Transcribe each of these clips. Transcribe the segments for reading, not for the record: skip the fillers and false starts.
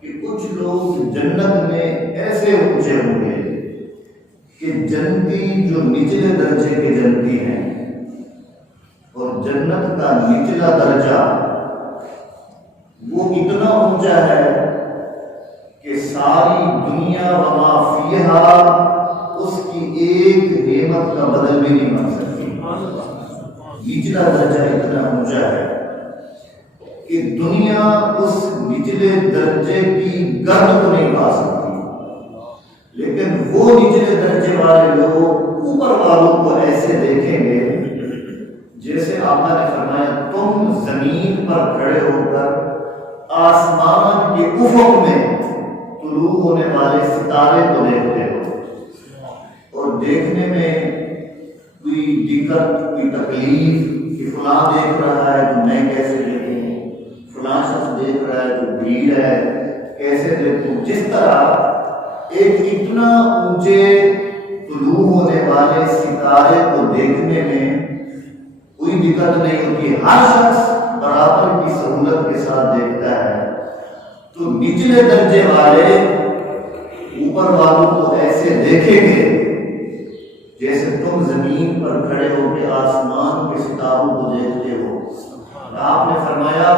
کہ کچھ لوگ جنت میں ایسے اونچے ہوں گے کہ جنتی جو نچلے درجے کے جنتی ہیں اور جنت کا نچلا درجہ وہ اتنا اونچا ہے کہ ساری دنیا وما فیہا اس کی ایک نعمت کا بدل بھی نہیں بن سکتی۔ نچلا درجہ اتنا اونچا ہے کہ دنیا اس نچلے درجے کی گرد کو نہیں پا سکتی، لیکن وہ نچلے درجے والے لوگ اوپر والوں کو ایسے دیکھیں گے جیسے آقا نے فرمایا تم زمین پر کھڑے ہو کر آسمان کے افق میں طلوع ہونے والے ستارے کو دیکھتے ہو، اور دیکھنے میں کوئی دقت کوئی تکلیف کہ فلاں دیکھ رہا ہے تو میں کیسے دیکھوں، فلاں شخص دیکھ رہا ہے تو بھیڑ ہے کیسے دیکھوں، جس طرح ایک اتنا اونچے طلوع ہونے والے ستارے کو دیکھنے میں کوئی دقت نہیں ہوتی، ہر شخص برابر کی سہولت کے ساتھ دیکھتا ہے، تو نچلے درجے والے اوپر والوں کو ایسے دیکھیں گے جیسے تم زمین پر کھڑے ہو کے آسمان کے ستاروں کو دیکھتے ہو۔ آپ نے فرمایا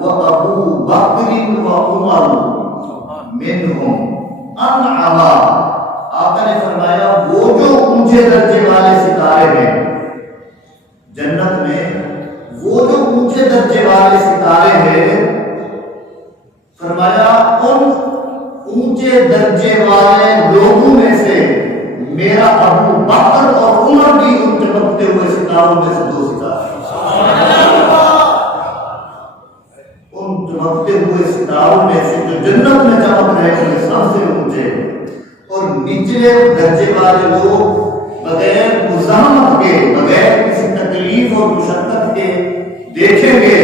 وَأَبُو بَكْرٍ وَعُمَرُ مِنْهُمْ أَنْعَمَا، آپ نے فرمایا وہ جو اونچے درجے والے ستارے ہیں جنت میں، وہ جو اونچے درجے والے ستارے ہیں، فرمایا ان اونچے درجے والے لوگوں میں سے میرا ابو بکر اور عمر بھی ان چمکتے ہوئے ستاروں میں سے دو ستارے، ان چمکتے ہوئے ستاروں میں سے جو جنت میں چمک رہے ہیں سب سے اونچے، اور نچلے درجے والے لوگ بغیر مزاحمت کے بغیر کسی تکلیف اور مشقت کے دیکھیں گے۔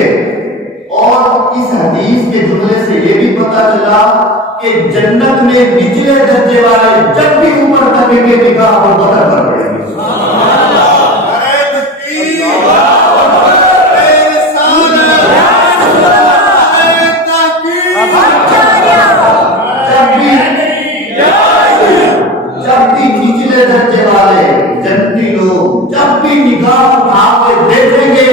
اور اس حدیث کے جملے سے یہ بھی پتہ چلا کہ جنت میں نچلے درجے والے جب بھی اوپر کریں گے نگاہ کو بدل کر پڑیں گے۔ جب بھی نچلے درجے والے جنتی لوگ جب بھی نگاہ اٹھا کے دیکھیں گے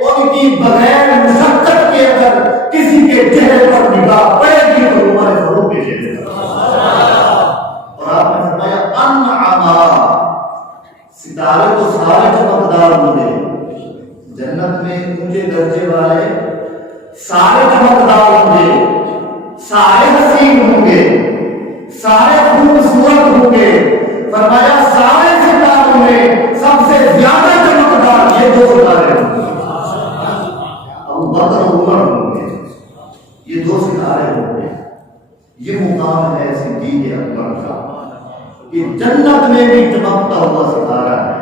ان کی بغیر مشقت کے اگر کسی کے چہرے پر نگاہ پڑے گی تو ہمارے فروغ کے چہرے پر، اور آپ نے فرمایا انعما، ستارے تو سارے چمکدار ہوں گے جنت میں، اونچے درجے والے سارے چمکدار ہوں گے، سارے حسین ہوں گے، سارے خوبصورت ہوں گے، فرمایا سارے ستاروں میں سب سے زیادہ چمکدار یہ دو ستارے ہوں گے، ابو بکر اور عمر ہوں گے، یہ دو ستارے ہوں گے۔ یہ مقام ہے صدیق اکبر کا کہ جنت میں بھی چمکتا ہوا ستارہ ہے،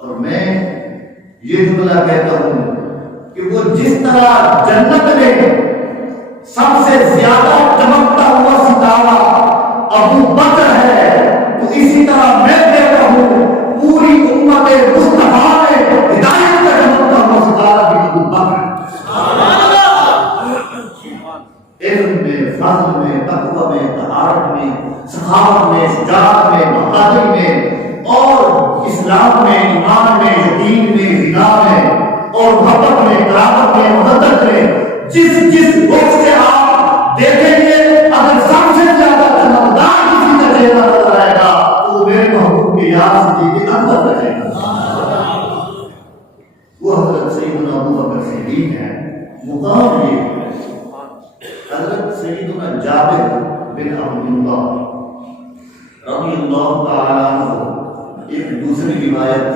اور میں یہ جملہ کہتا ہوں کہ وہ جس طرح جنت میں سب سے زیادہ چمکتا ہوا ستارہ ابو بکر ہے، تو اسی طرح میں کہتا ہوں پوری امت مصطفیٰ میں ہدایت کا چمکتا ہوا ستارہ بھی ابو بکر ہے۔ علم میں، فضل میں، تقوی میں، طہارت میں، سخاوت میں، شجاعت میں، بہادری میں، اور اسلام میں، ایمان میں، یقین میں، غنا میں، اور محبت میں، قرابت میں، محبت میں، جس وقت سے آپ دیکھیں گے اگر سب سے زیادہ چمکدار کسی کا چہرہ نظر آئے گا تو میرے محبوب کے یاد صدیق اکبر رہے گا، وہ حضرت سیدنا ابو بکر صدیق ہے۔ مقام یہ ہے حضرت سیدنا جابر بن عبداللہ رضی اللہ تعالیٰ عنہ ایک دوسری روایت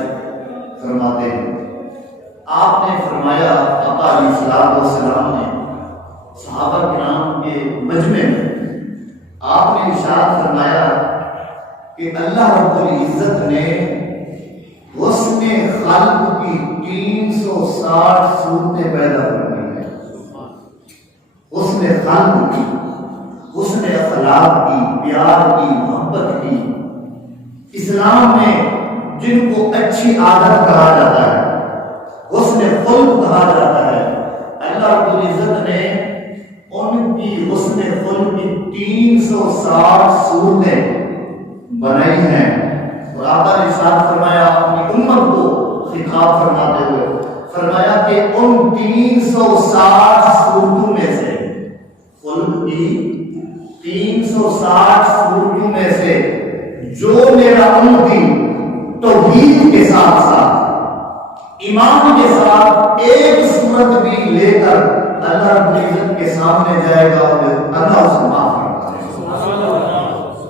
فرماتے ہیں، آپ نے فرمایا آقا علیہ السلام نے صحابہ کرام کے مجمع میں آپ نے ارشاد فرمایا کہ اللہ رب العزت نے حسن خلق کی 360 صورتیں پیدا کر دی ہیں، حسن خلق کی، حسن اخلاق کی، پیار کی، محبت کی، اسلام میں جن کو اچھی عادت کہا جاتا ہے، حسن خلق کہا جاتا ہے، اللہ رب العزت نے ان کی حسن خلق کی 360 صورتیں بنائی ہیں، اور آقا نے ارشاد فرمایا اپنی امت کو خطاب فرماتے ہوئے فرمایا کہ ان 360 صورتوں میں سے، خلق کی 360 صورتوں میں سے جو میرا امتی توحید کے ساتھ ساتھ ایمان کے ساتھ ایک صورت بھی لے کر اللہ رب العزت کے سامنے جائے گا اور اللہ اسے معاف کرتا ہے۔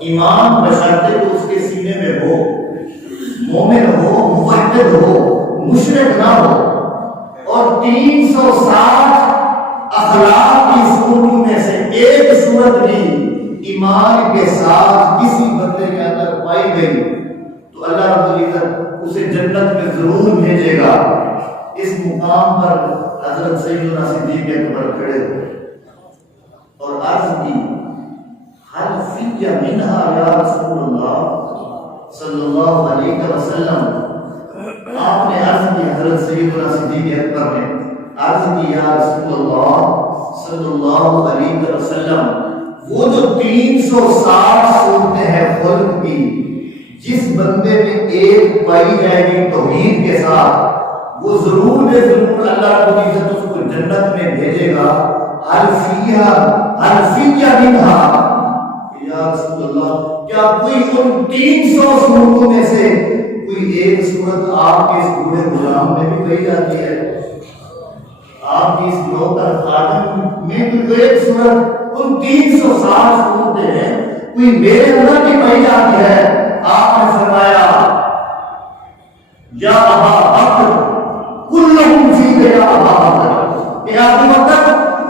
ایمان بشرطے تو اس کے سینے میں ہو، مومن ہو، موحد ہو، مشرک نہ ہو، اور 360 اخلاق کی صورتوں میں سے ایک صورت بھی ایمان کے ساتھ کسی بندے کے اندر پائی گئی تو اللہ رب العزت اسے جنت میں ضرور بھیجے گا۔ اس مقام پر حضرت سیدنا صدیق اکبر کھڑے ہوئے اور عرض کی، حل فی منہا یا رسول اللہ صلی اللہ علیہ وسلم۔ آپ نے عرض کی، حضرت سیدنا صدیق اکبر نے عرض کی، یا رسول اللہ صلی اللہ علیہ وسلم، وہ جو 360 صورتیں ہیں خلق کی، جس بندے میں ایک پائی جائے گی توحید کے ساتھ، وہ ضرور بے ضرور اللہ رب العزت اس کو جنت میں بھیجے گا۔ الفیہ منہا، یا رسول اللہ کیا کوئی ان 300 صورتوں میں سے کوئی ایک صورت آپ کے اس بوڑھے غلام میں بھی پائی جاتی ہے؟ آپ کی اس نوکر خادم میں کوئی ایک صورت، ان 360 صورتیں ہیں، کوئی میرے اندر بھی پائی جاتی ہے؟ آپ نے فرمایا، یا ابا بکر کلہم فیک یا ابا بکر، کہ ابو بکر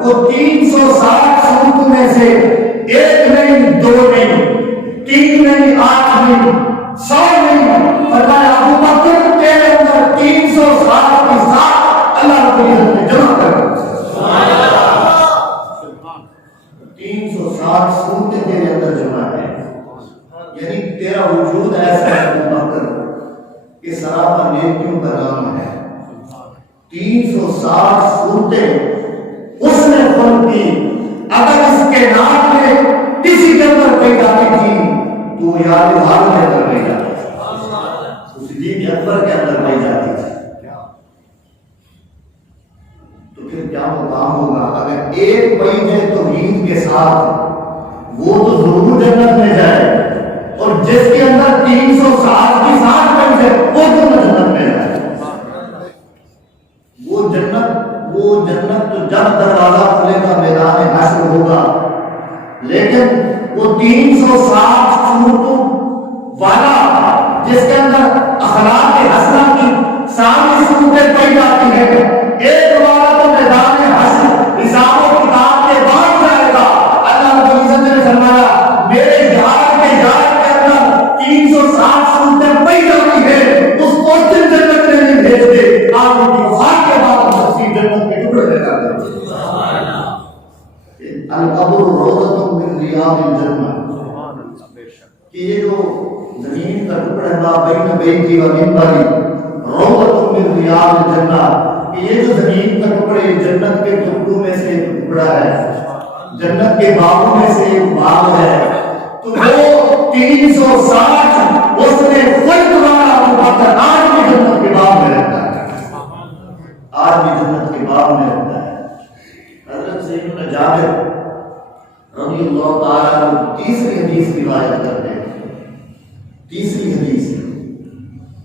وہ 360 صورتوں میں سے ایک نہیں، دو نہیں، 3 نہیں، 8 نہیں، 100 نہیں، فرمایا ابو بکر تیرے اندر 360 کی ذات اللہ رب العزت نے جمع کر دی۔ 360 صورتیں تیرے اندر جمع ہے، یعنی تیرا وجود ایسا ہے ابو بکر کہ سراپا نیکیوں کا نام ہے۔ 360 صورتیں اس نے خلق کی، اگر اس کے نام میں کسی کے اندر پائی جاتی تھی تو یاد بھار کے اندر پائی جاتی تھی، صدیق اکبر کے اندر پائی جاتی تھی، تو پھر کیا مقام ہوگا؟ اگر ایک پائی جائے توحید کے ساتھ وہ تو ضرور جنت میں جائے، اور جس کے اندر 360 کی ساتھ پائی جائے وہ تو جنت میں جائے۔ وہ جنت تو جب دروازہ کھلے گا میدان حشر ہوگا، لیکن وہ 360 صورتوں والا جس کے اندر اخلاق حسنہ کی ساری صورتیں پائی جاتی ہیں، ایک والا تو میدان حشر حساب و کتاب کے بعد جائے گا۔ اللہ رب العزت نے فرمایا میرے یار کے اندر 360 صورتیں پائی جاتی ہیں، اس کو جنت میں نہیں بھیجتے، آپ کی وفات کے بعد جنت کے ٹکڑے لے جاتے ہیں۔ القبر روضۃ من ریاض الجنہ، کہ یہ جو زمین کا ٹکڑا ہے، ما بین بیتی و منبری روضۃ من ریاض الجنہ، کہ یہ جو زمین کا ٹکڑا ہے جنت کے ٹکڑوں میں سے ایک ٹکڑا ہے، جنت کے باغوں میں سے ایک باغ ہے، تو وہ 360 اس نے خلق والا ابو بکر آج بھی جنت کے باغ میں رہتا ہے، آج بھی جنت کے باغ میں رہتا ہے۔ حضرت سیدنا جابر رضی اللہ تعالیٰ عنہ تیسری حدیث روایت کرتے ہیں۔ تیسری حدیث،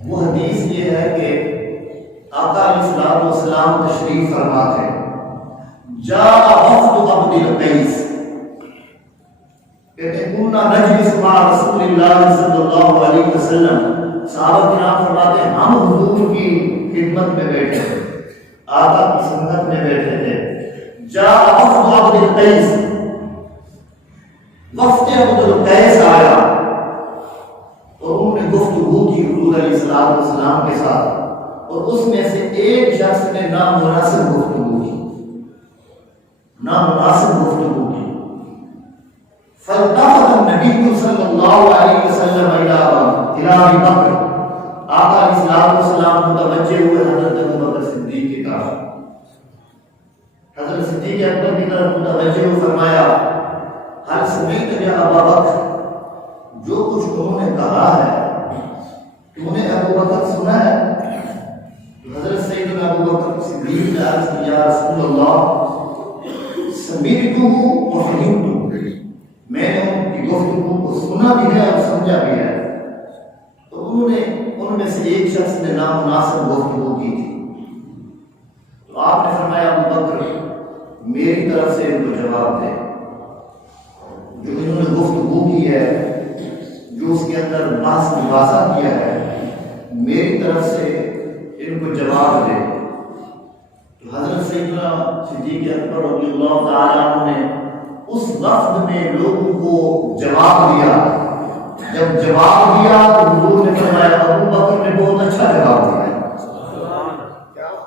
وہ حدیث یہ ہے کہ آقا علیہ الصلوۃ والسلام تشریف فرما تھے، جاء وفد عبد القیس، کہتے ہیں کنا نجلس مع رسول اللہ صلی اللہ علیہ وسلم، صحابہ کرام فرماتے ہیں ہم حضور کی خدمت میں بیٹھے تھے، آقا کی سنت میں بیٹھے تھے۔ جاء وفد عبد القیس، وفد عبد القیس آیا اور انہوں نے گفتگو کی حضور علیہ السلام کے ساتھ، اور اس میں سے ایک شخص نے نامناسب گفتگو کی، نامناسب گفتگو کی۔ فالتفت النبی صلی اللہ علیہ وسلم الی ابی بکر، آقا علیہ السلام متوجہ ہوئے حضرت ابو بکر صدیق کی طرف، حضرت صدیق اکبر کی طرف متوجہ ہو فرمایا حل سمیت یا ابا بکر، جو کچھ انہوں نے کہا ہے تو نے ابو بکر سنا ہے؟ حضرت سیدنا ابو بکر صدیق نے عرض کیا یا رسول اللہ سمعتہ و فہمتہ، میں نے ان کی گفتگو کو سنا بھی ہے اور سمجھا بھی ہے۔ تو انہوں نے ان میں سے ایک شخص نے نامناسب گفتگو کی تھی، تو آپ نے فرمایا ابو بکر میری طرف سے ان کو جواب دے، جو انہوں نے گفتگو کی ہے، جو اس کے اندر بحث مباحثہ کیا ہے، میری طرف سے ان کو جواب دے۔ تو حضرت سیدنا صدیق اکبر رضی اللہ تعالیٰ عنہ نے اس لفظ میں لوگوں کو جواب دیا۔ جب جواب دیا تو حضور نے فرمایا ابو بکر نے بہت اچھا جواب دیا۔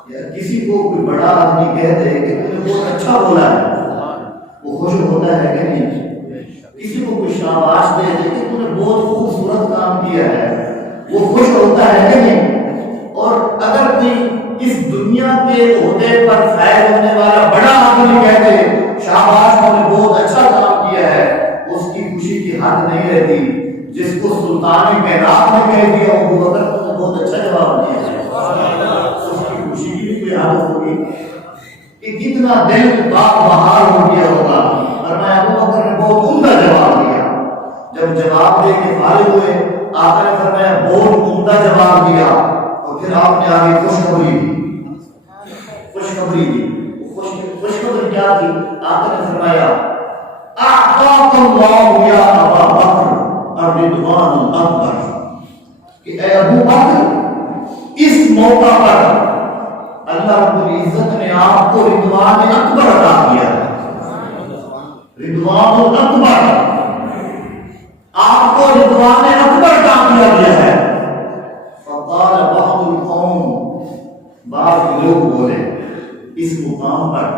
یا کسی کو کوئی بڑا آدمی کہہ دے کہ تم نے بہت اچھا بولا ہے، وہ خوش ہوتا ہے کہ نہیں؟ کسی کو کوئی شاباش دے دے کہ تم نے بہت خوبصورت کام کیا ہے، وہ خوش ہوتا ہے کہ نہیں؟ اور اگر کوئی اس دنیا کے عہدے پر فائز ہونے والا بڑا آدمی کہہ دے شاباش تم نے بہت اچھا کام کیا ہے، اس کی خوشی کی حد نہیں رہتی۔ جس کو سلطان کائنات نے کہہ دیا ابو بکر تم نے بہت اچھا جواب دیا ہے، اس کی خوشی کی بھی کوئی حد ہوگی کہ کتنا دل باغ بہار ہو گیا ہوگا۔ فرمایا ابو بکر نے بہت عمدہ جواب دیا۔ جب جواب دے کے فارغ ہوئے آقا نے فرمایا بہت عمدہ جواب دیا، اور پھر آپ نے آگے خوشخبری دی۔ خوشخبری دی، خوشخبری کیا تھی؟ آقا نے فرمایا اعطاک اللہ یا ابا بکر الرضوان الاکبر، کہ اے ابو بکر اس موقع پر اللہ رب العزت نے آپ کو رضوان اکبر عطا کیا ہے۔ رضوان الاکبر، آپ کو رضوان اکبر عطا کیا گیا ہے۔ فقال بعض القوم، بعض لوگ بولے اس مقام پر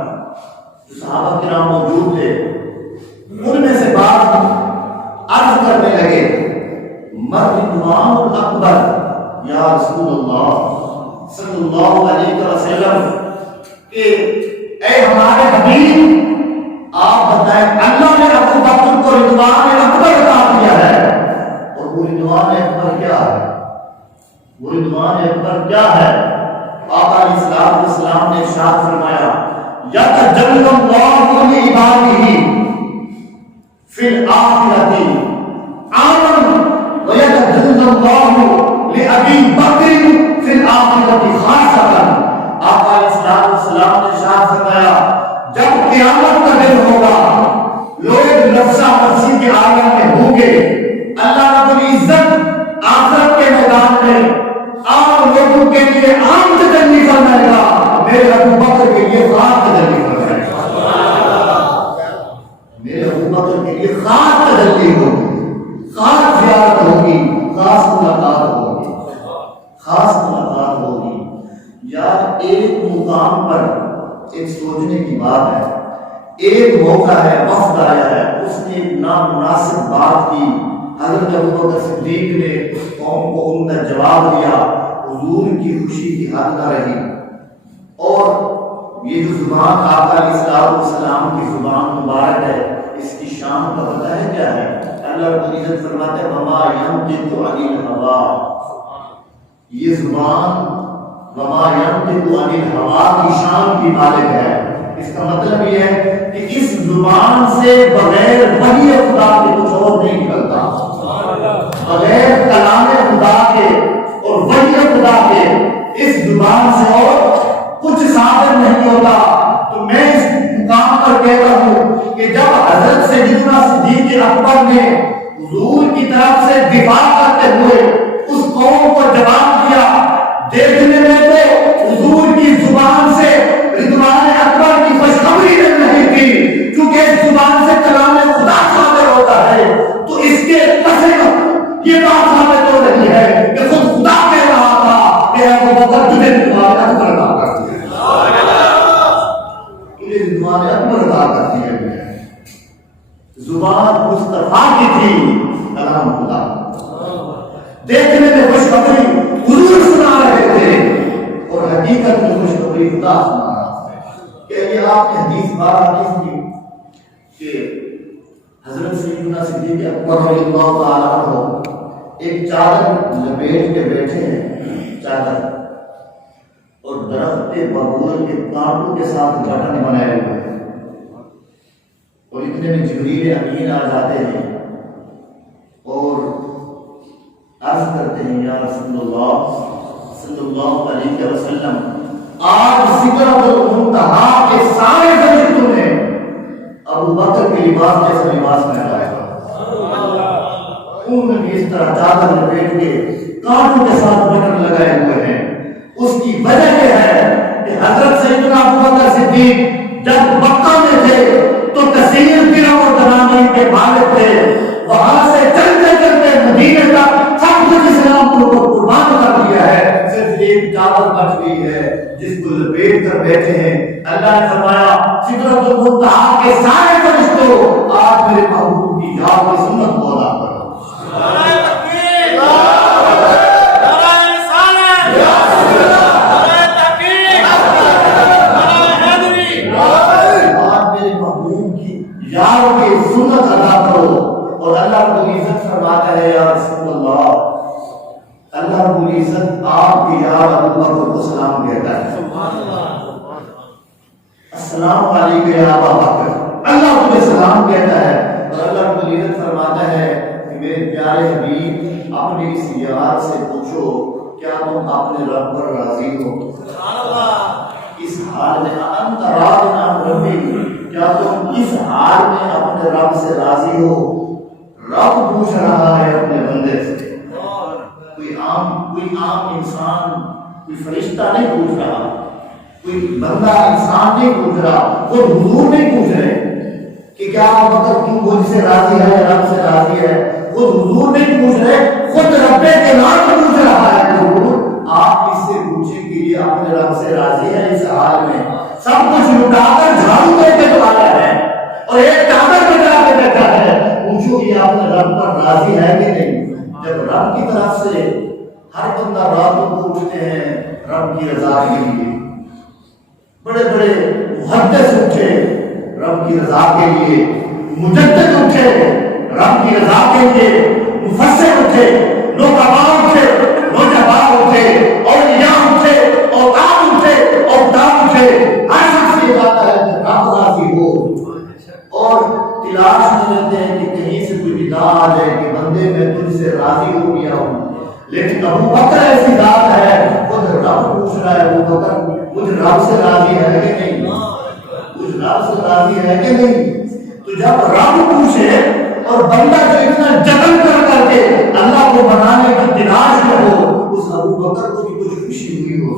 جو صحابہ کرام موجود تھے ان میں سے بعض عرض کرنے لگے رضوان الاکبر یا رسول اللہ صلی اللہ علیہ وسلم کہ اے ہمارے حبیب آپ بتائیں اللہ نے ابو بکر کو رضوان اکبر عطا کیا ہے، اور وہ رضوان اکبر کیا ہے؟ وہ رضوان اکبر کیا ہے؟ آقا علیہ الصلوۃ والسلام نے ارشاد فرمایا یتجلی اللہ لعبادہ فی الآخرۃ عاما ویتجلی اللہ لأبی بکر فی الآخرۃ خاصۃ۔ آقا علیہ الصلوۃ والسلام نے ارشاد فرمایا جب قیامت کا دن ہوگا لوگ نفسا نفسی کے عالم میں ہوں گے، اللہ رب العزت آخرت کے میدان میں عام لوگوں کے لیے عام تجلی فرمائے گا، میرے ابو بکر کے لیے خاص تجلی فرمائے گا، میرے ابو بکر کے لیے خاص تجلی ہوگی، خاص زیارت ہوگی، خاص ملاقات ہوگی، خاص ملاقات ہوگی۔ یار ایک مقام پر ایک سوچنے کی بات ہے، ایک موقع ہے، وفد آیا ہے، اس نے ایک نامناسب بات کی، حضرت ابوبکر صدیق نے اس قوم کو ان کا جواب دیا، حضور کی خوشی کی حد نہ رہی۔ اور یہ جو زبان آقا علیہ الصلوۃ والسلام کی زبان مبارک ہے، اس کی شان کا پتہ ہے کیا ہے؟ اللہ رب العزت فرماتے ہیں وما ينطق عن الهوى، یہ زبان وما ينطق عن الهوى کی شان کی مالک ہے۔ اس کا مطلب یہ ہے کہ اس زبان سے بغیر وحی خدا کے کچھ اور نہیں نکلتا، بغیر کلام خدا کے اور وحی خدا کے اس زبان سے اور کچھ صادر نہیں ہوتا۔ تو میں اس مقام پر کہتا ہوں کہ جب حضرت سیدنا صدیق اکبر نے حضور کی طرف سے دفاع کرتے ہوئے اس قوم کو جواب دیا، دیکھنے میں تو حضور کی زبان سے رضوان اکبر کی خوشخبری نہیں تھی، کیونکہ اس زبان سے کلام خدا صادر ہوتا ہے، تو اس کے قصد یہ بات ثابت ہو رہی ہے کہ خود خدا کہہ رہا تھا کہ ابو بکر تجھے رضوان اکبر عطا کر دیا، تجھے رضوان اکبر عطا کر دیا گیا ہے۔ زبان مصطفیٰ کی تھی، کلام خدا، دیکھنے میں خوشخبری حضور سنا رہے تھے اور حقیقت میں خوشخبری خدا سنا رہا تھا۔ کہ یہ آپ نے حدیث بار حدیث کی کہ حضرت سیدنا صدیق اکبر رضی اللہ تعالیٰ عنہ ایک چادر لپیٹ کے بیٹھے ہیں، چادر، اور درخت ببول کے کانٹوں کے ساتھ بٹن بنائے ہوئے ہیں، اور اتنے میں جبریل امین آ جاتے ہیں اور عرض کرتے ہیں یا رسول اللہ صلی اللہ علیہ وسلم، آج سدرۃ المنتہا کے سارے فرشتوں نے ابو بکر کے لباس جیسا لباس پہنا ہے، ان میں بھی اس طرح چادر لپیٹ کے کانٹوں کے ساتھ بٹن لگائے ہوئے ہیں۔ اس کی وجہ یہ ہے کہ حضرت سیدنا ابو بکر صدیق جب مکہ میں تھے تو کثیر درہم اور دنانیر کے مالک تھے، وہاں سے چلتے چلتے مدینے تک سب کچھ اسلام کو قربان کر دیا ہے، صرف ایک چادر بچ گئی ہے جس کو لپیٹ کر بیٹھے ہیں۔ اللہ نے فرمایا سدرۃ المنتہا کے سارے فرشتوں آج میرے محبوب کی یاد کی سنت کو ادا کرو۔ یار کی سنت ادا کرو، اور اللہ رب العزت فرماتا ہے یا رسول اللہ، اللہ رب العزت آپ کی یار ابو بکر کو سلام کہتا ہے، السلام علیکم یا ابا بکر، اللہ تمہیں سلام کہتا ہے، اور اللہ رب العزت فرماتا ہے کہ میرے پیارے حبیب اپنے اس یار سے پوچھو کیا تم اپنے رب پر راضی ہو؟ اس حال میں انت راض عن ربک، کیا تم اس حال میں اپنے رب سے راضی ہو؟ رب پوچھ رہا ہے اپنے بندے سے، کوئی عام انسان، کوئی فرشتہ نہیں پوچھ رہا، کوئی بندہ انسان نہیں پوچھ رہا، وہ حضور نہیں پوچھ رہے کہ کیا مطلب تم مجھ سے راضی ہے، رب سے راضی ہے، وہ حضور نہیں پوچھ رہے، خود رب کے نام پوچھ رہا ہے حضور آپ اس سے پوچھیں کہ یہ اپنے رب سے راضی ہے اس حال میں سب کچھ لٹا کر جھاڑو دے کے تو آیا ہے اور ایک چادر بچا کے بیٹھا ہے، پوچھو کہ اپنے رب پر راضی ہے کہ نہیں؟ جب رب کی طرف سے ہر بندہ راتوں کو اٹھتے ہیں رب کی رضا کے لیے، بڑے بڑے محدث اٹھے رب کی رضا کے لیے، مجدد اٹھے رب کی رضا کے لیے، مفسر اٹھے، نوجوان اٹھے، نوجوان اٹھے، اولیاء اٹھے، اوتاد اٹھے، اوتاد اٹھے، ہر شخص یہ چاہتا ہے کہ رب راضی ہو، اور تلاش میں رہتے ہیں کہ کہیں سے کوئی ندا آ جائے کہ بندے میں تجھ سے راضی ہو گیا ہوں۔ لیکن ابو بکر ایسی ذات ہے خود رب پوچھ رہا ہے، ابو بکر مجھ رب سے راضی ہے کہ نہیں، مجھ رب سے راضی ہے کہ نہیں؟ تو جب رب پوچھے اور بندہ جو اتنا جتن کر کے اللہ کو بنانے کی تلاش میں ہو، اس ابو بکر کو بھی کچھ خوشی ہوئی ہو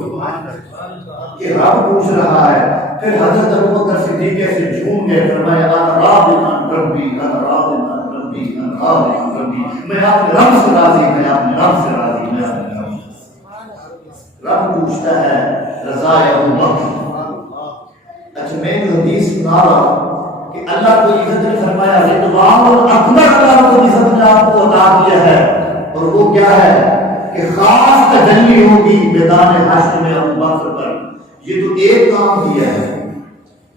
کہ رب پوچھ رہا ہے۔ پھر حضرت ابو بکر صدیق سے جھوم کے فرمایا انا راض عن ربی، انا راض عن ربی، انا راض عن ربی، میں اپنے رب سے راضی، میں اپنے رب سے راضی، میں اپنے رب سے۔ رب پوچھتا ہے رضا ابو بکر۔ اچھا میں جو حدیث سنا رہا ہوں کہ اللہ کو عزت نے فرمایا رضوان الاکبر اللہ کو عزت نے آپ کو عطا کیا ہے، اور وہ کیا ہے کہ خاص تجلی ہوگی میدان حشر میں ابو بکر پر۔ یہ تو ایک کام کیا ہے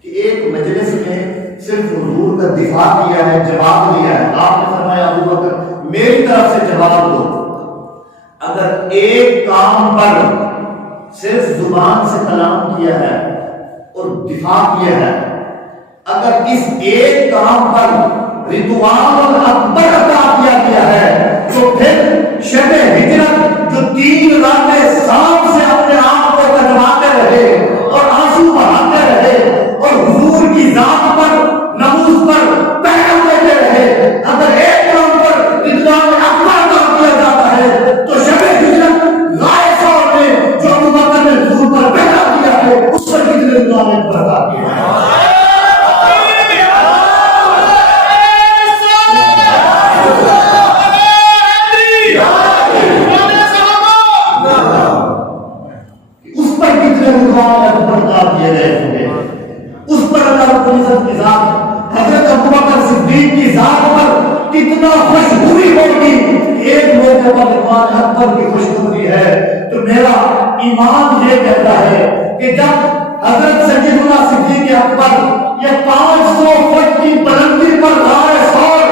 کہ ایک مجلس میں صرف حضور کا دفاع کیا ہے، جواب دیا ہے۔ آپ نے فرمایا ابو بکر میری طرف سے جواب دو۔ اگر ایک کام پر صرف زبان سے کلام کیا ہے اور دفاع کیا ہے، اگر اس ایک کام پر رضوان اکبر عطا کیا گیا ہے تو پھر شب ہجرت جو 3 راتیں سانپ سے اپنے آپ کو کٹواتے رہے اور آنسو بہاتے رہے اور حضور کی ذات پر ناموس پر پہرا دیتے رہے، اگر ایک کام پر رضوان اکبر عطا کیا جاتا ہے تو شب ہجرت غائب سال میں جو ابو بکر نے حضور پر پہرا دیا ہے اس پر کتنے رضوان اکبر عطا کیا ہے۔ اس پر اللہ رب العزت کی ذات حضرت ابوبکر صدیق کی ذات پر کتنا خوشبوئی ہوگی۔ ایک موقع پر رضوان اکبر کی خوشبوئی ہے تو میرا ایمان یہ کہتا ہے کہ جب حضرت سیدنا صدیق اکبر یہ 500 فٹ کی بلندی پر رائے سور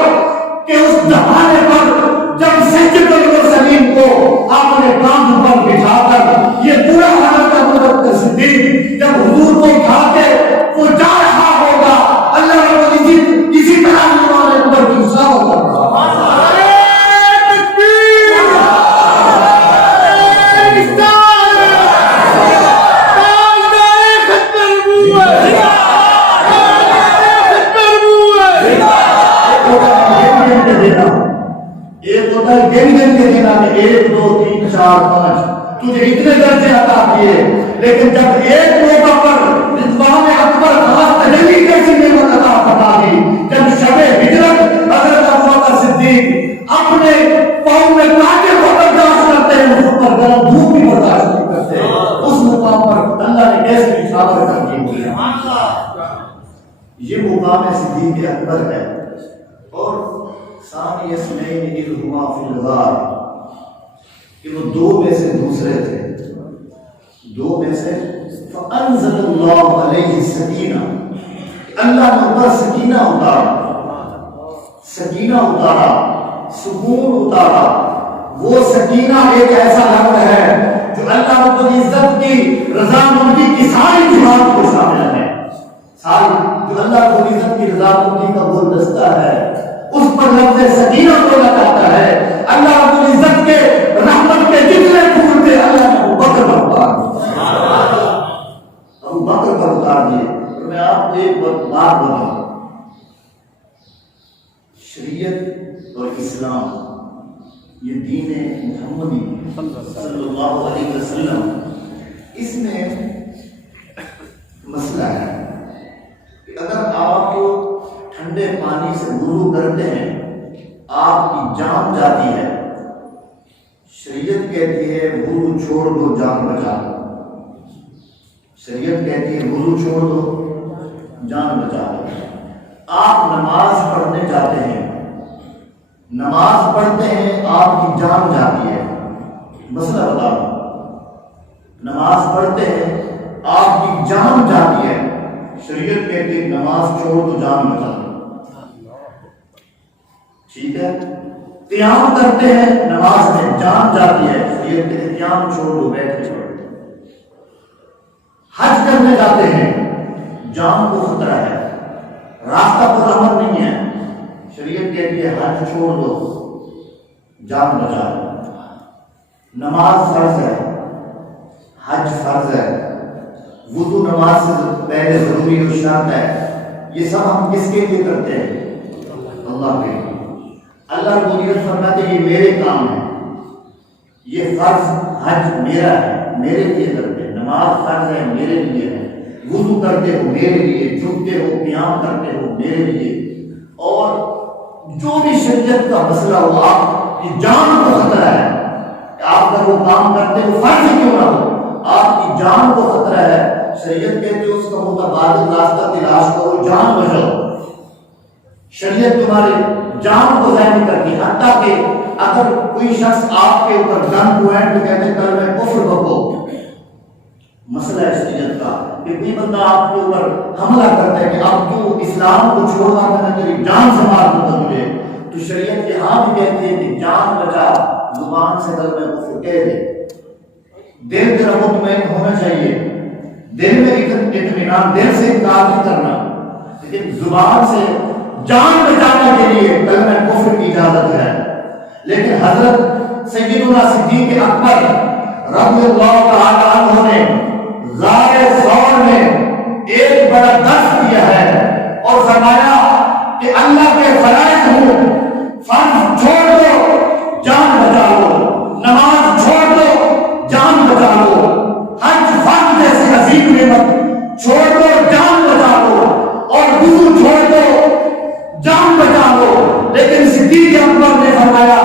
کہ اس دہانے پر جب سید المرسلین کو آپ نے کاندھ پر بٹھا کر یہ پورا حضرت ابوبکر صدیق جب حضور کو اٹھا کے وہ جا رہا ہوگا، اللہ رب العزت اسی طرح ہمارے اندر کی سلام کر رہا ایک ہوتا ہے گن گن کے دینا میں 1 2 3 4 5 تجھے اتنے درجے عطا کیے، لیکن جب ایک موقع پر رضوان اکبر خاص تجلی کیسی نعمت عطا فرما دی، جب شب ہجرت حضرت ابوبکر صدیق اپنے پاؤں میں کانٹے کو برداشت کرتے ہیں، اس پر گرم دھوپ بھی برداشت نہیں کرتے، اس مقام پر اللہ نے کیسے نشاور تقدیم کیا۔ یہ مقام صدیق اکبر ہے۔ اور ثانی اثنین اذ ہما فی الغار، کہ وہ 2 میں سے دوسرے تھے، 2 میں سے فانزل اللہ علیہ السکینہ، اللہ نے اوپر سکینہ اتارا، سکینہ اتارا، سکون اتارا۔ وہ سکینہ ایک ایسا لفظ ہے جو اللہ رب العزت کی رضامندی کی ساری جہات کو شامل ہے، ساری جو اللہ رب العزت کی رضامندی کا گلدستہ ہے اس پر لفظ سکینہ کو لگاتا ہے۔ اللہ رب العزت کے رحمت کے جتنے پھول تھے اللہ نے ابو بکر پر اتار دیے، ابو بکر پر اتار دیے۔ اور میں آپ کو ایک بات بتاؤں، شریعت اور اسلام یہ دین محمدی صلی اللہ علیہ وسلم، اس میں مسئلہ ہے کہ اگر آپ ٹھنڈے پانی سے وضو کرتے ہیں آپ کی جان جاتی ہے، شریعت کہتی ہے وضو چھوڑ دو جان بچا لو، شریعت کہتی ہے وضو چھوڑ دو جان بچا لو۔ آپ نماز پڑھنے جاتے ہیں، نماز پڑھتے ہیں آپ کی جان جاتی ہے، مسئلہ بتاؤ، نماز پڑھتے ہیں آپ کی جان جاتی ہے، شریعت کہتی ہے نماز چھوڑ دو جان بچا لو، ٹھیک ہے۔ قیام کرتے ہیں نماز میں جان جاتی ہے، شریعت کہتی ہے قیام چھوڑ دو بیٹھ کے پڑھو۔ حج کرنے جاتے ہیں جان کو خطرہ ہے، راستہ پر امن نہیں ہے، شریعت کہتی ہے حج چھوڑ دو جان بچا لو۔ نماز فرض ہے، حج فرض ہے، وضو نماز سے پہلے ضروری اور شرط ہے، یہ سب ہم کس کے لیے کرتے ہیں؟ اللہ کے لیے۔ اللہ رب العزت فرماتے ہیں یہ میرے کام ہے، یہ فرض حج میرا ہے، میرے لیے کرتے ہیں، نماز فرض ہے میرے لیے ہے، وضو کرتے ہو میرے لیے، جھکتے ہو قیام کرتے ہو میرے لیے، اور جو بھی شریعت کا مسئلہ ہو آپ کی جان کو خطرہ ہے، آپ اگر وہ کام کرتے ہو فرض کیوں نہ ہو آپ کی جان کو خطرہ ہے، شریعت کہتے ہیں اس کا متبادل راستہ تلاش کرو، جان بچاؤ۔ شریعت تمہاری جان کو ضائع نہیں کرتی، حتیٰ کہ اگر کوئی شخص آپ کے اوپر گن پوائنٹ کہتے ہیں کلمہ کفر بکو، مسئلہ ہے شریعت کا کہ کوئی بندہ آپ کے اوپر حملہ کرتا ہے کہ اب تو اسلام کو چھوڑا میں تیری جان سنبھال دوں گا تجھے، تو شریعت یہاں بھی کہتی ہے کہ جان بچا، زبان سے کلمہ کفر کہہ دے، دل تیرا مطمئن ہونا چاہیے، دل میں اطمینان، دل سے انکار نہیں کرنا، لیکن زبان سے جان بچانے کے لیے کلمہ کفر کی اجازت ہے۔ لیکن حضرت سیدنا صدیق اکبر رضی اللہ تعالی عنہ نے غار ثور میں ایک بڑا درس دیا ہے اور فرمایا کہ اللہ کے فرائض ہوں، فرض چھوڑ دو جان بچا لو، نماز چھوڑ دو جان بچا لو، حج فرض جیسی عظیم نعمت چھوڑ دو جان بچا لو، اور وضو چھوڑ دو جان بچا لو۔ لیکن صدیق اکبر نے فرمایا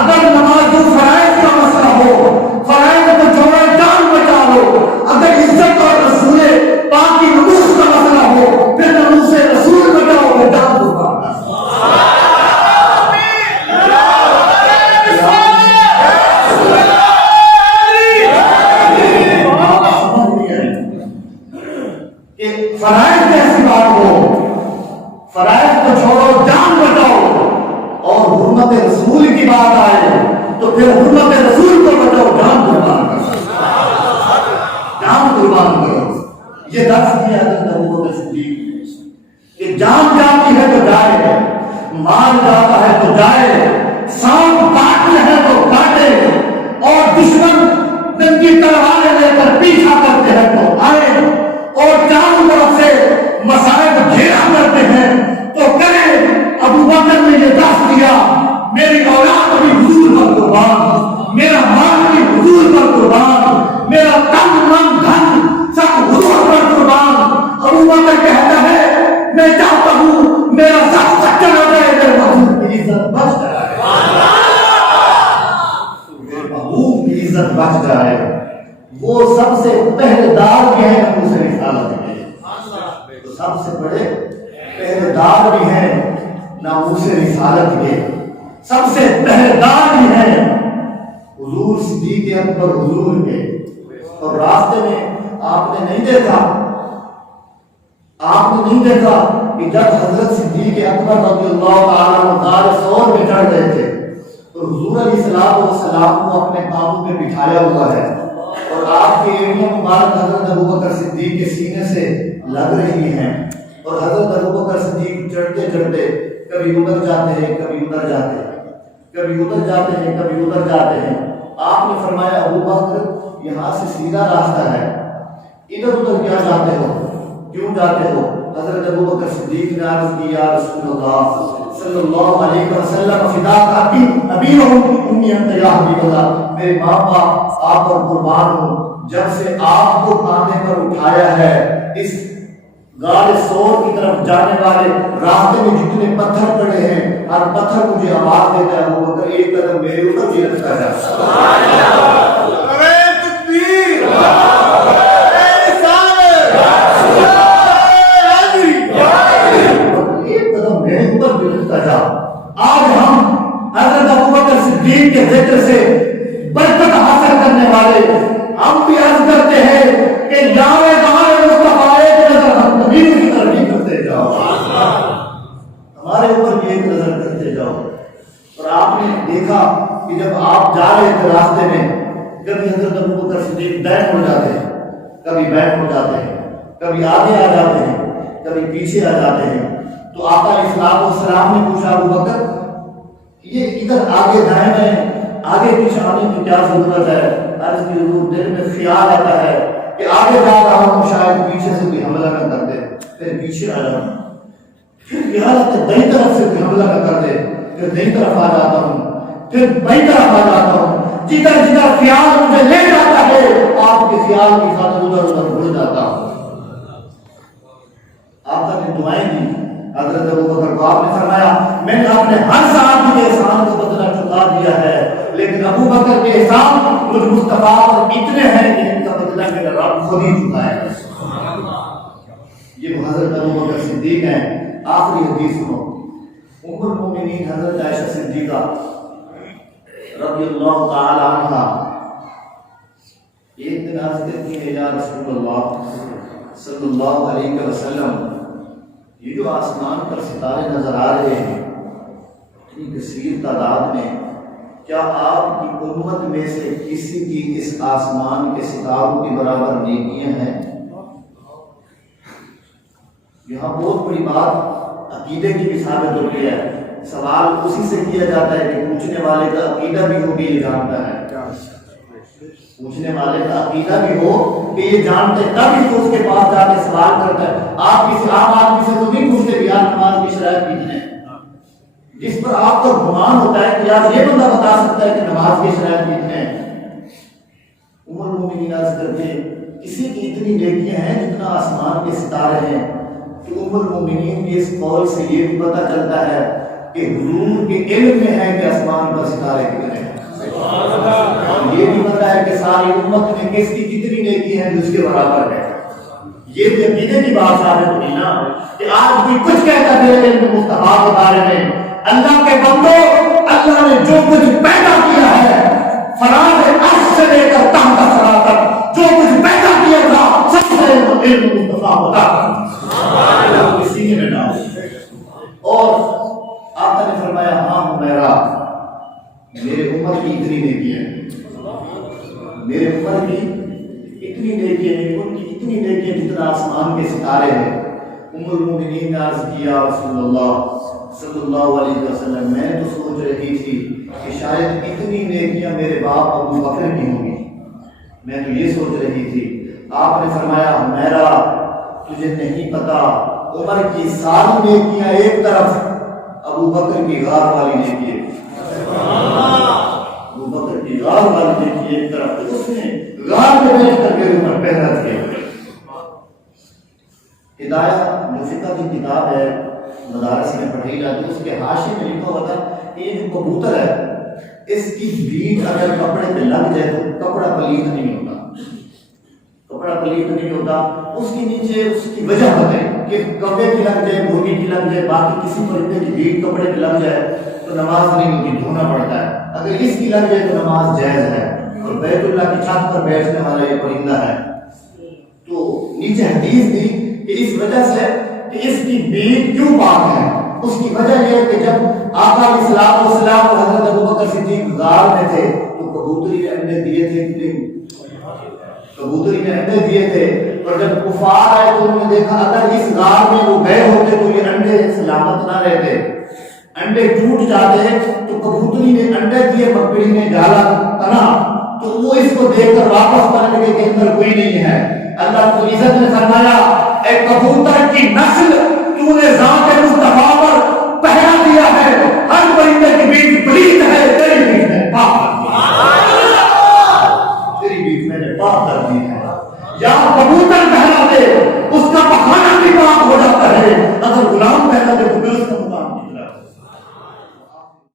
اگر نماز و فرائض کا مسئلہ ہو، فرائض کو چھوڑے جان بچا لو، اگر عزت اور رسول پاک کی نموز کا مسئلہ ہو پھر نموز رسول بچاؤ گے جان بچاؤ۔ پھر حرمت رسول کو بچاؤ، جان قربان کرو، جان قربان کرو۔ یہ درس دیا حضرت ابوبکر صدیق نے کہ جان جاتی ہے تو جائے، مال جاتا ہے تو جائے، سانپ کاٹتے ہیں تو کاٹے، اور دشمن ننگی تلواریں لے کر پیچھا کرتے ہیں تو آئے، اور چاروں طرف سے مصائب گھیرا کرتے ہیں تو کرے۔ ابوبکر نے یہ درس دیا، میری اولاد بھی حضور پر قربان، میرا مال بھی حضور پر قربان، میرا تن من دھن سب حضور پر قربان۔ ابوبکر کہتا ہے میں چاہتا ہوں میرا سب سچا ہو جائے، میرے محبوب کی عزت بچ جائے، میرے محبوب کی عزت بچ جائے۔ وہ سب سے پہلے دار بھی ہے ناموس رسالت کے، تو سب سے بڑے پہلے دار بھی ہیں ناموس رسالت کے، سب سے پہلے دار بھی ہیں حضور صدیق اکبر حضور کے۔ اور راستے میں آپ نے نہیں دیکھا کہ جب حضرت صدیق اکبر رضی اللہ تعالیٰ عنہ غار ثور میں چڑھ رہے تھے تو حضور علیہ السلام کو اپنے کانوں پہ بٹھایا ہوا ہے، اور آپ کے ایڑیاں مبارک حضرت ابوبکر صدیق کے سینے سے لگ رہی ہیں، اور حضرت ابوبکر صدیق چڑھتے چڑھتے کبھی ادھر جاتے ہیں، کبھی ادھر جاتے ہیں، کبھی ادھر جاتے ہیں، کبھی ادھر جاتے ہیں۔ آپ نے فرمایا ابوبکر یہاں سے سیدھا راستہ ہے، ادھر ادھر کیا جاتے ہو، کیوں جاتے ہو؟ حضرت ابوبکر صدیق نے عرض کی یا رسول اللہ صلی اللہ علیہ وسلم فداک ابی و امی انت یا حبیب اللہ، میرے ماں باپ آپ پر قربان ہوں، جب سے آپ کو کاندھے پر اٹھایا ہے اس غار ثور کی طرف جانے والے راستے میں جتنے پتھر پڑے ہیں ہر پتھر مجھے آواز دیتا ہے ابوبکر ایک قدم میرے اوپر بھی رکھتا ہے۔ سبحان اللہ، ارے تکبیر، آج ہم حضرت ابوبکر صدیق کے ذکر سے برکت حاصل کرنے والے ہم بھی عرض کرتے ہیں کہ یاوے دعائے مصطفیٰ ایک نظر ہم نبی کی ترغیب کرتے جاؤ، ہمارے اوپر بھی ایک نظر کرتے جاؤ۔ اور آپ نے دیکھا کہ جب آپ جا رہے تھے راستے میں کبھی حضرت ابوبکر صدیق دائیں ہو جاتے ہیں، کبھی بائیں ہو جاتے ہیں، کبھی آگے آ جاتے ہیں، کبھی پیچھے آ جاتے ہیں۔ تو آقا علیہ السلام نے پوچھا ابوبکر یہ ادھر آگے دائیں بائیں آگے پیچھے آنے کی کیا ضرورت ہے؟ عرض کی حضور دل میں خیال آتا ہے کہ آگے جا رہا ہوں شاید پیچھے سے کوئی حملہ نہ کر دے، پھر پیچھے آ جاؤں، پھر خیال آتا ہے دائیں طرف سے کوئی حملہ نہ کر دے، پھر دائیں طرف آ جاتا ہوں، پھر بائیں طرف آ جاتا ہوں، جدھر جدھر خیال مجھے لے جاتا ہے آپ کے خیال کی خاطر ادھر ادھر بھول جاتا ہوں۔ آقا نے دعائیں دی حضرت ابوبکر کو، آپ نے فرمایا میں نے اپنے ہر صحابی کے احسان کو بدلہ چکا دیا ہے، لیکن ابوبکر کے احسان مجھ مصطفیٰ پر اتنے ہیں کہ ان کا بدلہ میرا رب خود ہی چکائے گا۔ یہ حضرت ابوبکر صدیق ہیں۔ آخری حدیث سنو، ام المومنین حضرت عائشہ صدیقہ رضی اللہ تعالی عنہا ایک دن عرض کرتی ہے یا رسول اللہ صلی اللہ علیہ وسلم یہ جو آسمان پر ستارے نظر آ رہے ہیں اتنی کثیر تعداد میں، کیا آپ کی امت میں سے کسی کی اس آسمان کے ستاروں کے برابر نیکیاں ہیں؟ یہاں بہت بڑی بات عقیدے کی بھی ثابت ہوتی ہے۔ سوال اسی سے کیا جاتا ہے کہ پوچھنے والے کا عقیدہ بھی ہو کہ یہ جانتا ہے، پوچھنے والے کا عقیدہ بھی ہو کہ یہ جانتے تب ہی تو اس کے پاس جا کے سوال کرتا ہے۔ آپ کسی عام آدمی سے تو نہیں پوچھتے کہ یار نماز کی شرائط کتنے ہیں، جس پر آپ کو گمان ہوتا ہے کہ یار یہ بندہ بتا سکتا ہے کہ نماز کی شرائط کتنے ہیں۔ ام المومنین عرض کرتے ہیں کسی کی اتنی نیکیاں ہیں جتنا آسمان کے ستارے ہیں، تو ام المومنین کی اس قول سے یہ بھی پتہ چلتا ہے کہ حضور کے علم میں ہے کہ آسمان پر ستارے کتنے ہیں، یہ بھی پتہ ہے کہ ساری امت میں کس کی کتنی نیکی ہے جو اس کے برابر ہے۔ یہ بھی عقیدے کی بات ثابت ہوئی نا کہ آج بھی کچھ کہتا ہے علم مصطفیٰ کے بارے میں، اللہ کے بندو اللہ نے جو کچھ پیدا کیا ہے فراز عرش سے لے کر تحت ثری تک جو کچھ پیدا کیا تھا سب سے علم مصطفیٰ ہوتا ہے، سینے میں ڈالو۔ اور آقا نے فرمایا ہاں میرا میرے عمر کی اتنی نیکیاں ہیں، میرے عمر کی اتنی نیکیاں ہیں، ان کی اتنی نیکیاں جتنا آسمان کے ستارے ہیں۔ ام المؤمنین نے عرض کیا رسول اللہ صلی اللہ علیہ وسلم، میں تو سوچ رہی تھی کہ شاید اتنی نیکیاں میرے باپ ابو بکر کی ہوں گی، میں تو یہ سوچ رہی تھی۔ آپ نے فرمایا میرا تجھے نہیں پتا، عمر کی ساری نیکیاں ایک طرف، ابو بکر کی غار والی نیکی ہے، ابو بکر کی غار والی نیکی ایک طرف، تو اس نے غار میں بیٹھ کر کے اوپر پہرا کیا۔ ہدایہ جو فقہ کی کتاب ہے مدارس میں پڑھی جاتی ہے، اس کے حاشیے میں لکھا ہوتا ہے کہ یہ جو کبوتر ہے اس کی بیٹ اگر کپڑے پہ لگ جائے تو کپڑا پلیت نہیں ہوتا، کپڑا پلیت نہیں ہوتا، اس کے نیچے اس کی وجہ بتائے کہ کپڑے کی لگ جائے، مرغی کی لگ جائے، باقی کسی پرندے کی بیٹ کپڑے پہ لگ جائے تو نماز نہیں ہوتی، دھونا پڑتا ہے، اگر اس کی لگ جائے تو نماز جائز ہے۔ اور بیت اللہ کی چھت پر بیٹھنے والا یہ پرندہ ہے، تو نیچے حدیث دی کہ اس وجہ سے کہ اس کی بیٹ کیوں پاک ہے، اس کی وجہ یہ ہے کہ جب آقا علیہ السلام اور حضرت ابوبکر صدیق غار میں تھے تو کبوتری نے انڈے دیے تھے، کبوتری نے انڈے دیے تھے، اور جب کفار آئے تو انہوں نے دیکھا اگر اس غار میں وہ گئے ہوتے تو یہ انڈے سلامت نہ رہتے، انڈے ٹوٹ جاتے، تو کبوتری نے انڈے دیے، بکری نے ڈالا تنا، تو وہ اس کو دیکھ کر واپس پلٹ گئے کہ اندر کوئی نہیں ہے۔ اللہ رب العزت نے فرمایا اے کبوتر کی نسل، تو نے ذات مصطفیٰ پر پہرا